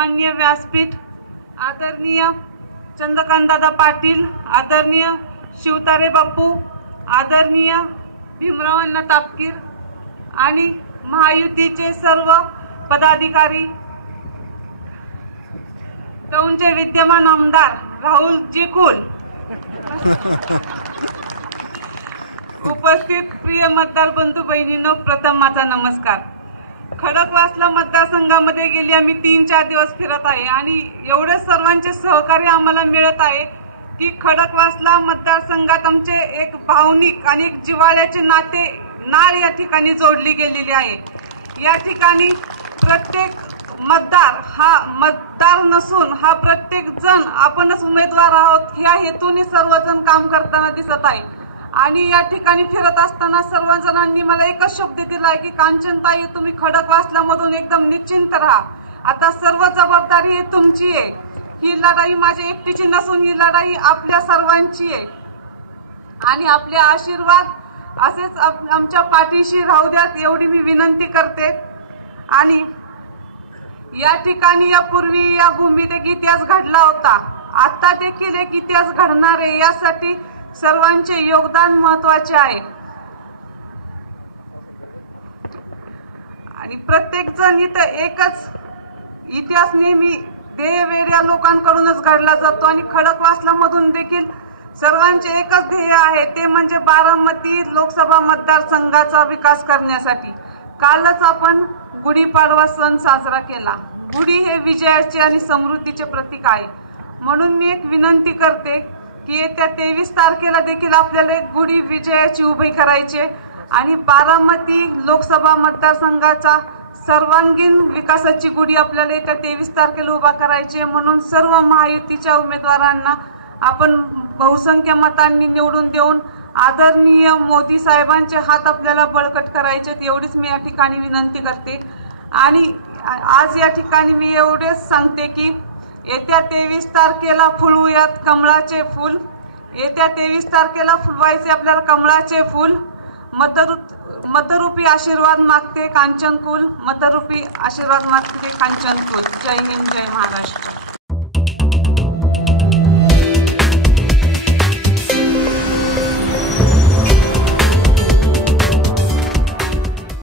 सन्माननीय व्यासपीठ, आदरणीय चंद्रकांतदादा पाटील, आदरणीय शिवतारे बापू, आदरणीय भीमराव अण्णा तापकीर आणि महायुतीचे सर्व पदाधिकारी, दौंडचे विद्यमान आमदार राहुलजी कुल, उपस्थित प्रिय मतदार बंधू बहिणींनो, प्रथम माझा नमस्कार। खडकवासला मतदारसंघामध्ये गेली आम्ही 3-4 दिवस फिरत आहे आणि एवढे सर्वांचे सहकार्य आम्हाला मिळत आहे की खडकवासला मतदारसंघात आमचे एक भावनिक आणि एक जिव्हाळ्याचे नाळ या ठिकाणी जोडली गेलेली आहे। या ठिकाणी प्रत्येक मतदार हा मतदार नसून हा प्रत्येक जण आपणच उमेदवार आहोत ह्या हेतूने सर्वजण काम करताना दिसत आहे। आणि या ठिकाणी फिरत असताना सर्वजणांनी मला एकच शब्द दिलाय की कांचनताई, तुम्ही खडकवासला मधून एकदम निश्चिंत राहा, आता सर्व जबाबदारी ही तुमची आहे, ही लढाई माझी एकटीची नसून ही लढाई आपल्या सर्वांची आहे आणि आपले आशीर्वाद असेच आमच्या पाठीशी राहू द्यात एवढी मी विनंती करते। आणि या ठिकाणी यापूर्वी या भूमीत एक इतिहास घडला होता, आता देखील एक इतिहास घडणार आहे, यासाठी सर्वांचे योगदान महत्त्वाचे आहे आणि प्रत्येक जण इथं एकच इतिहास नेहमी ध्येयवेड्या लोकांकडूनच घडला जातो आणि खडकवासला मधून देखील सर्वांचे एकच ध्येय आहे, ते म्हणजे बारामती लोकसभा मतदारसंघाचा विकास करण्यासाठी। कालच आपण गुढीपाडवा सण साजरा केला। गुढी हे विजयाचे आणि समृद्धीचे प्रतीक आहे, म्हणून मी एक विनंती करते की येत्या 23 तारखेला देखील आपल्याला एक गुढी विजयाची उभी करायची आणि बारामती लोकसभा मतदारसंघाचा सर्वांगीण विकासाची गुढी आपल्याला येत्या 23 तारखेला उभा करायची। म्हणून सर्व महायुतीच्या उमेदवारांना आपण बहुसंख्य मतांनी निवडून देऊन आदरणीय मोदी साहेबांचे हात आपल्याला बळकट करायचे, एवढीच मी या ठिकाणी विनंती करते। आणि आज या ठिकाणी मी एवढेच सांगते की येत्या 23 तारखेला फुलवूयात कमळाचे फूल, येत्या 23 तारखेला फुलवायचे आपल्याला कमळाचे फूल। मतरूपी आशीर्वाद मागते कांचन कुल, मतरूपी आशीर्वाद मागते कांचन कुल। जय हिंद, जय महाराष्ट्र।